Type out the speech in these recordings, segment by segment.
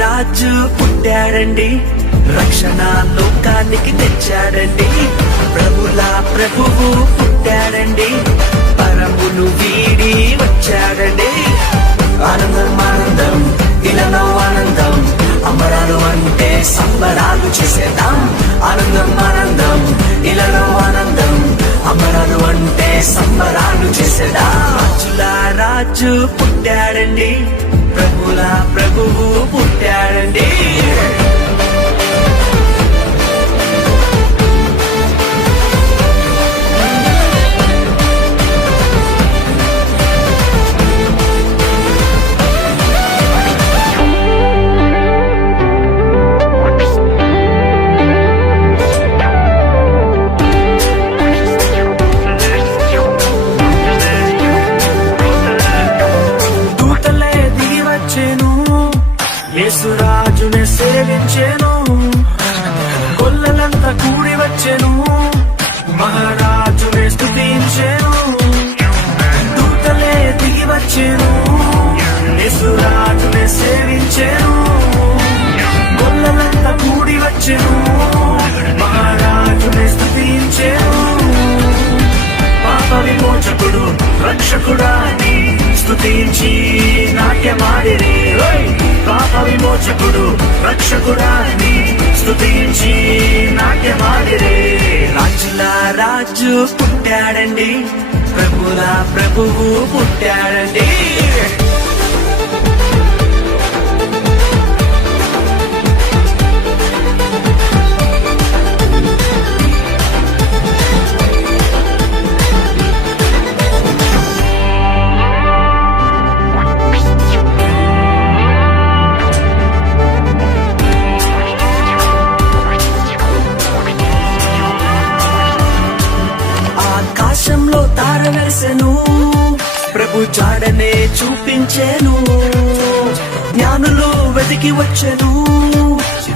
రాజు పుట్టాడండి, రక్షణ లోకానికి తెచ్చాడండి. ప్రభుల ప్రభువు పుట్టాడండి, పరమును వీడి వచ్చాడండి. ఆనందం ఆనందం ఇలాలో ఆనందం, అమరాలు అంటే సంబరాలు చేసేద్దాం. ఆనందం ఆనందం ఇలాలో ఆనందం, అమరాలు అంటే సంబరాలు చేసేద్దాం. రాజుల రాజు పుట్టాడండి, ప్రభుల ప్రభువు పుట్టాడండి. యేసురాజునే సేవించెను, గొల్లలంతా కూడి వచ్చెను, మహారాజునే స్తుతించెను. దూతలే దిగి వచ్చెను, యేసురాజునే సేవించెను, గొల్లలంతా కూడి వచ్చెను, మహారాజునే స్తుతించెను. పాప విమోచకుడు రక్షకుడాని స్తుతించి నాట్యమాడిరి. పాప విమోచకుడు రక్షకుడాని స్తుతించి నాట్యమాడిరి. రాజుల రాజు పుట్టాడండి, ప్రభుల ప్రభువు పుట్టాడండి. ఆకాశంలో తార వెలిసెను, ప్రభు జాడనే చూపించెను. జ్ఞానులు వెతికి వచ్చెను,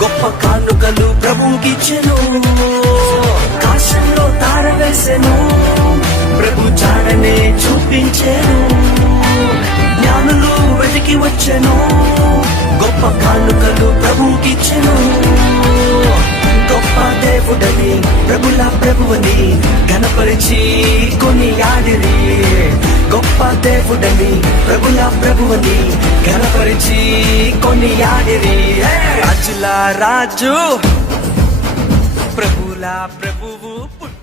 గొప్ప కానుకలు ప్రభుకిచ్చెను. ఆకాశంలో తార వెలిసెను, ప్రభు జాడనే చూపించెను. జ్ఞానులు వెతికి వచ్చెను, గొప్ప కానుకలు ప్రభుకిచ్చెను. గొప్ప దేవుడని ప్రభుల ప్రభువని ఘనపరిచి కొనియాడిరి. గొప్ప దేవుడని ప్రభుల ప్రభువని ఘనపరిచి కొనియాడిరి. రాజుల రాజు ప్రభుల ప్రభువు పుట్టాడు.